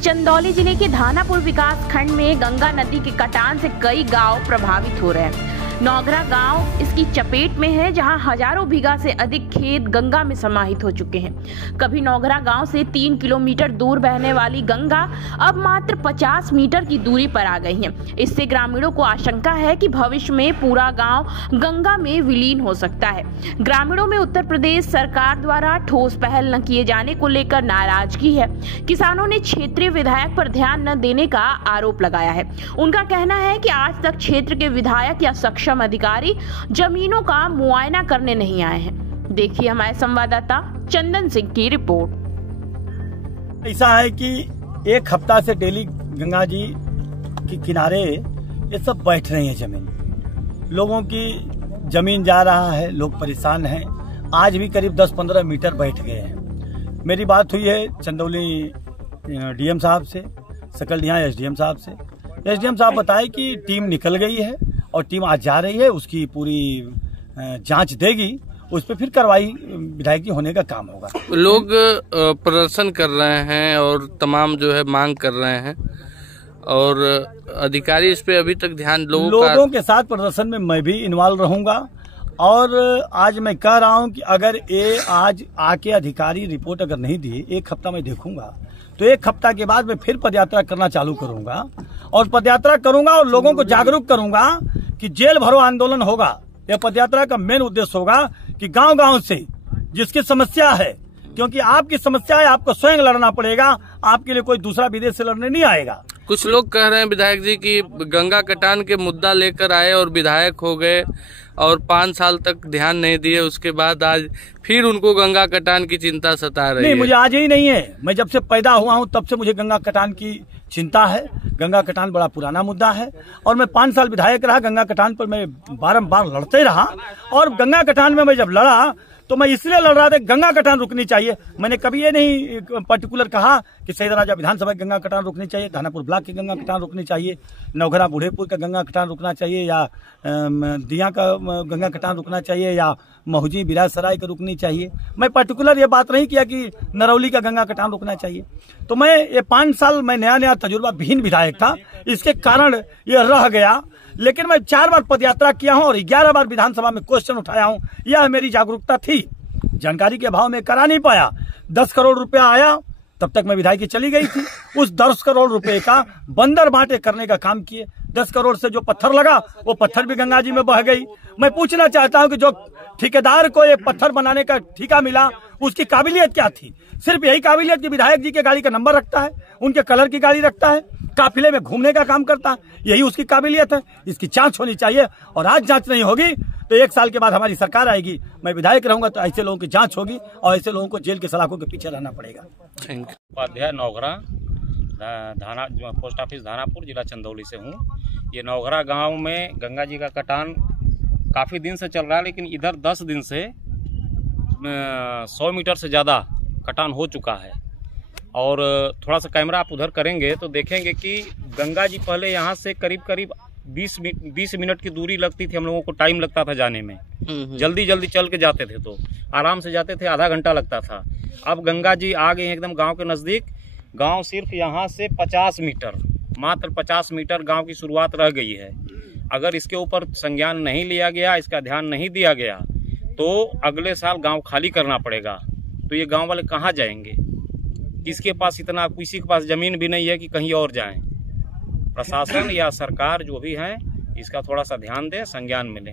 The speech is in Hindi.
चंदौली जिले के धानापुर विकास खंड में गंगा नदी के कटान से कई गांव प्रभावित हो रहे हैं। नौगरा गांव इसकी चपेट में है, जहां हजारों बीघा से अधिक खेत गंगा में समाहित हो चुके हैं। कभी नौगरा गांव से 3 किलोमीटर दूर बहने वाली गंगा अब मात्र 50 मीटर की दूरी पर आ गई है। इससे ग्रामीणों को आशंका है कि भविष्य में पूरा गांव गंगा में विलीन हो सकता है। ग्रामीणों में उत्तर प्रदेश सरकार द्वारा ठोस पहल न किए जाने को लेकर नाराजगी है। किसानों ने क्षेत्रीय विधायक पर ध्यान न देने का आरोप लगाया है। उनका कहना है कि आज तक क्षेत्र के विधायक या सक्षम अधिकारी जमीनों का मुआयना करने नहीं आए हैं। देखिए हमारे संवाददाता चंदन सिंह की रिपोर्ट। ऐसा है कि एक हफ्ता से डेली गंगा जी के किनारे ये सब बैठ रही है जमीन, लोगों की जमीन जा रहा है, लोग परेशान हैं। आज भी करीब 10-15 मीटर बैठ गए हैं। मेरी बात हुई है चंदौली डीएम साहब से, सकलडीहा एसडीएम साहब से। एसडीएम साहब बताए कि टीम निकल गई है और टीम आज जा रही है, उसकी पूरी जांच देगी, उस पर फिर कार्रवाई विधायक जी होने का काम होगा। लोग प्रदर्शन कर रहे हैं और तमाम जो है मांग कर रहे हैं और अधिकारी इस पे अभी तक ध्यान लोगों के साथ प्रदर्शन में मैं भी इन्वॉल्व रहूंगा। और आज मैं कह रहा हूं कि अगर ये आज आके अधिकारी रिपोर्ट अगर नहीं दिए, एक हफ्ता मैं देखूंगा, तो एक हफ्ता के बाद मैं फिर पदयात्रा करना चालू करूंगा और पदयात्रा करूंगा और लोगों को जागरूक करूंगा कि जेल भरो आंदोलन होगा। यह पदयात्रा का मेन उद्देश्य होगा कि गांव-गांव से जिसकी समस्या है, क्योंकि आपकी समस्या है, आपको स्वयं लड़ना पड़ेगा, आपके लिए कोई दूसरा विदेश से लड़ने नहीं आएगा। कुछ लोग कह रहे हैं विधायक जी कि गंगा कटान के मुद्दा लेकर आए और विधायक हो गए और 5 साल तक ध्यान नहीं दिए, उसके बाद आज फिर उनको गंगा कटान की चिंता सता रही है। नहीं, मुझे आज ही नहीं है, मैं जब से पैदा हुआ हूं तब से मुझे गंगा कटान की चिंता है। गंगा कटान बड़ा पुराना मुद्दा है और मैं 5 साल विधायक रहा, गंगा कटान पर मैं बारंबार लड़ते रहा। और गंगा कटान में मैं जब लड़ा तो मैं इसलिए लड़ रहा था गंगा कटान रुकनी चाहिए। मैंने कभी ये नहीं पर्टिकुलर कहा कि सैयद राजा विधानसभा की गंगा कटान रुकनी चाहिए, धानापुर ब्लॉक की गंगा कटान रुकनी चाहिए, नौगरा बूढ़ेपुर का गंगा कटान रुकना चाहिए, या दिया का गंगा कटान रुकना चाहिए, या महुजी बिराजसराय का रुकनी चाहिए। मैं पर्टिकुलर ये बात नहीं किया कि नरौली का गंगा कटान रुकना चाहिए। तो मैं ये 5 साल मैं नया तजुर्बा विहीन विधायक था, इसके कारण ये रह गया। लेकिन मैं 4 बार पदयात्रा किया हूं और 11 बार विधानसभा में क्वेश्चन उठाया हूं। यह मेरी जागरूकता थी, जानकारी के अभाव में करा नहीं पाया। 10 करोड़ रुपया आया, तब तक मैं विधायकी चली गई थी। उस 10 करोड़ रुपए का बंदर बांटे करने का काम किए। 10 करोड़ से जो पत्थर लगा वो पत्थर भी गंगा जी में बह गई। मैं पूछना चाहता हूं कि जो ठेकेदार को ये पत्थर बनाने का ठेका मिला, उसकी काबिलियत क्या थी? सिर्फ यही काबिलियत कि विधायक जी के गाड़ी का नंबर रखता है, उनके कलर की गाड़ी रखता है, काफिले में घूमने का काम करता है, यही उसकी काबिलियत है। इसकी जांच होनी चाहिए और आज जांच नहीं होगी तो 1 साल के बाद हमारी सरकार आएगी, मैं विधायक रहूंगा, तो ऐसे लोगों की जांच होगी और ऐसे लोगों को जेल के सलाखों के पीछे रहना पड़ेगा। उपाध्याय नौगरा, पोस्ट ऑफिस धानापुर, जिला चंदौली से हूँ। ये नौगरा गांव में गंगा जी का कटान काफ़ी दिन से चल रहा है, लेकिन इधर 10 दिन से 100 मीटर से ज़्यादा कटान हो चुका है। और थोड़ा सा कैमरा आप उधर करेंगे तो देखेंगे कि गंगा जी पहले यहाँ से करीब 20 मिनट की दूरी लगती थी, हम लोगों को टाइम लगता था जाने में। जल्दी चल के जाते थे तो आराम से जाते थे, आधा घंटा लगता था। अब गंगा जी आ गए हैं एकदम गांव के नज़दीक। गांव सिर्फ यहाँ से 50 मीटर, मात्र 50 मीटर गांव की शुरुआत रह गई है। अगर इसके ऊपर संज्ञान नहीं लिया गया, इसका ध्यान नहीं दिया गया, तो अगले साल गांव खाली करना पड़ेगा। तो ये गांव वाले कहाँ जाएंगे? किसके पास इतना, किसी के पास जमीन भी नहीं है कि कहीं और जाएं। प्रशासन या सरकार जो भी है, इसका थोड़ा सा ध्यान दे, संज्ञान मिले।